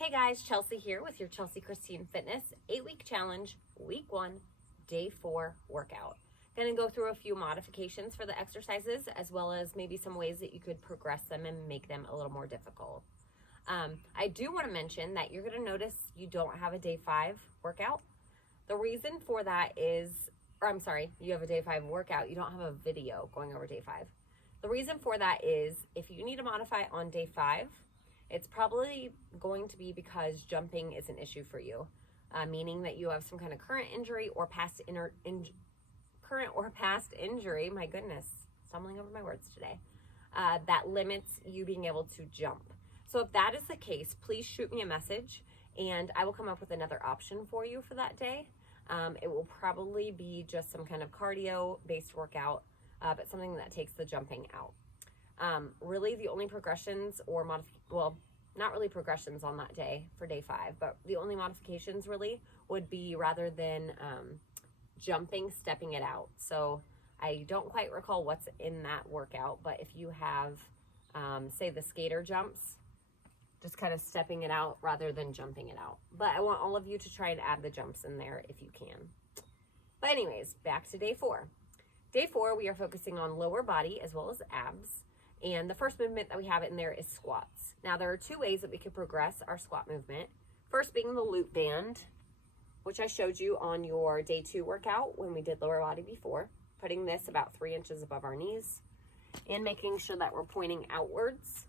Hey guys, Chelsea here with your Chelsea Christine Fitness 8-week challenge, week 1, day 4 workout. Going to go through a few modifications for the exercises as well as maybe some ways that you could progress them and make them a little more difficult. I do want to mention that you're going to notice you don't have a day 5 workout. The reason for that is, you have a day 5 workout, you don't have a video going over day 5. The reason for that is if you need to modify on day 5, it's probably going to be because jumping is an issue for you, meaning that you have some kind of current injury or past injury, my goodness, stumbling over my words today, that limits you being able to jump. So if that is the case, please shoot me a message and I will come up with another option for you for that day. It will probably be just some kind of cardio-based workout, but something that takes the jumping out. Really the only progressions or not really progressions on that day for day 5, but the only modifications really would be rather than jumping, stepping it out. So I don't quite recall what's in that workout, but if you have, say the skater jumps, just kind of stepping it out rather than jumping it out. But I want all of you to try and add the jumps in there if you can. But anyways, back to day 4. Day 4, we are focusing on lower body as well as abs. And the first movement that we have in there is squats. Now there are 2 ways that we could progress our squat movement. First being the loop band, which I showed you on your day 2 workout when we did lower body before. Putting this about 3 inches above our knees and making sure that we're pointing outwards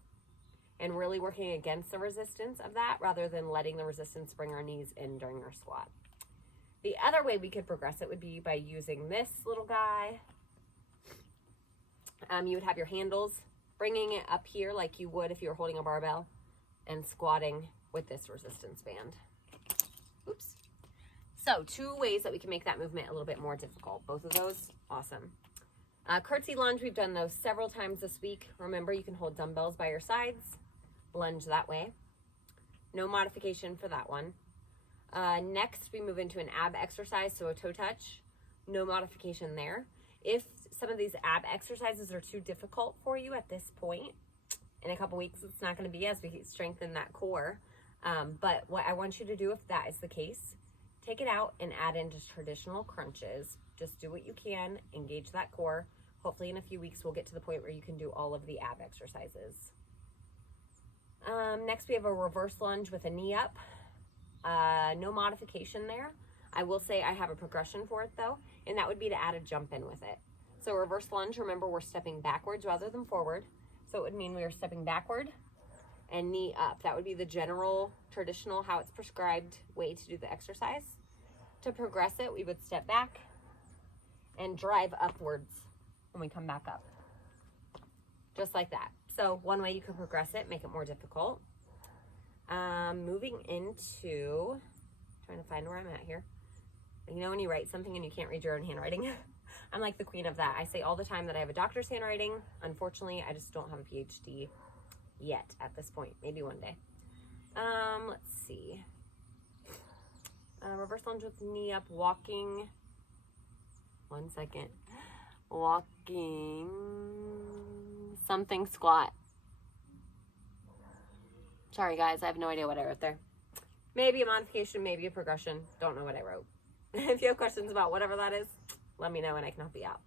and really working against the resistance of that rather than letting the resistance bring our knees in during our squat. The other way we could progress it would be by using this little guy. You would have your handles, bringing it up here like you would if you were holding a barbell, and squatting with this resistance band. Oops. So 2 ways that we can make that movement a little bit more difficult. Both of those, awesome. Curtsy lunge, we've done those several times this week. Remember, you can hold dumbbells by your sides, lunge that way. No modification for that one. Next, we move into an ab exercise, so a toe touch. No modification there. If some of these ab exercises are too difficult for you at this point, in a couple weeks it's not going to be as we strengthen that core. But what I want you to do if that is the case, take it out and add in just traditional crunches. Just do what you can, engage that core. Hopefully in a few weeks we'll get to the point where you can do all of the ab exercises. Next we have a reverse lunge with a knee up. No modification there. I will say I have a progression for it though, and that would be to add a jump in with it. So reverse lunge, remember we're stepping backwards rather than forward. So it would mean we are stepping backward and knee up. That would be the general, traditional, how it's prescribed way to do the exercise. To progress it, we would step back and drive upwards when we come back up. Just like that. So one way you could progress it, make it more difficult. Moving into, trying to find where I'm at here. You know when you write something and you can't read your own handwriting? I'm like the queen of that. I say all the time that I have a doctor's handwriting. Unfortunately, I just don't have a PhD yet at this point. Maybe one day. Let's see. Reverse lunge with knee up, walking. 1 second. Walking. Something squat. Sorry guys, I have no idea what I wrote there. Maybe a modification, maybe a progression. Don't know what I wrote. If you have questions about whatever that is, let me know and I can help you out.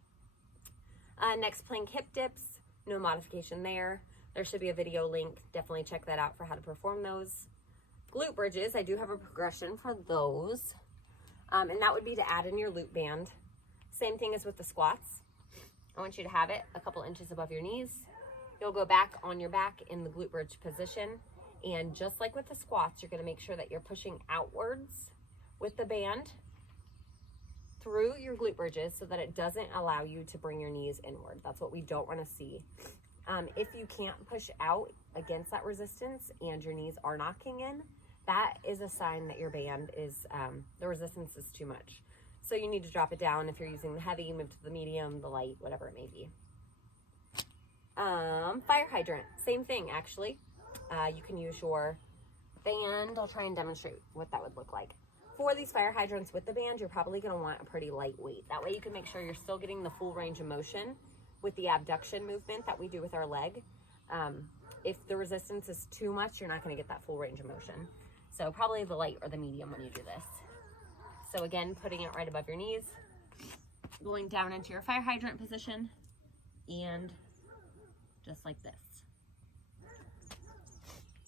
Next, plank hip dips. No modification there. There should be a video link. Definitely check that out for how to perform those. Glute bridges, I do have a progression for those. And that would be to add in your loop band. Same thing as with the squats. I want you to have it a couple inches above your knees. You'll go back on your back in the glute bridge position. And just like with the squats, you're going to make sure that you're pushing outwards with the band through your glute bridges so that it doesn't allow you to bring your knees inward. That's what we don't want to see. If you can't push out against that resistance and your knees are knocking in, that is a sign that your band is, the resistance is too much. So you need to drop it down. If you're using the heavy, move to the medium, the light, whatever it may be. Fire hydrant, same thing actually. You can use your band. I'll try and demonstrate what that would look like. For these fire hydrants with the band, you're probably going to want a pretty light weight. That way you can make sure you're still getting the full range of motion with the abduction movement that we do with our leg. If the resistance is too much, you're not going to get that full range of motion. So probably the light or the medium when you do this. So again, putting it right above your knees, going down into your fire hydrant position, and just like this.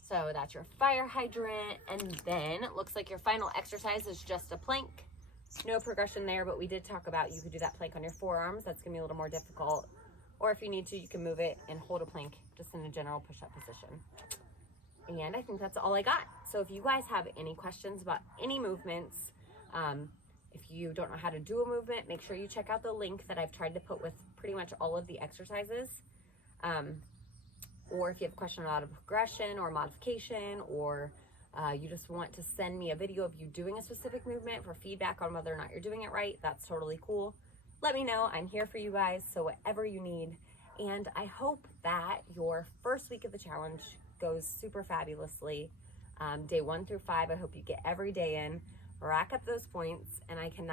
So that's your fire hydrant, and then it looks like your final exercise is just a plank. No progression there, but we did talk about you could do that plank on your forearms. That's gonna be a little more difficult. Or if you need to, you can move it and hold a plank just in a general push-up position. And I think that's all I got. So if you guys have any questions about any movements, if you don't know how to do a movement, make sure you check out the link that I've tried to put with pretty much all of the exercises. Or if you have a question about a progression or modification, or you just want to send me a video of you doing a specific movement for feedback on whether or not you're doing it right, that's totally cool. Let me know. I'm here for you guys, so whatever you need. And I hope that your first week of the challenge goes super fabulously. Day 1 through 5, I hope you get every day in, rack up those points, and I cannot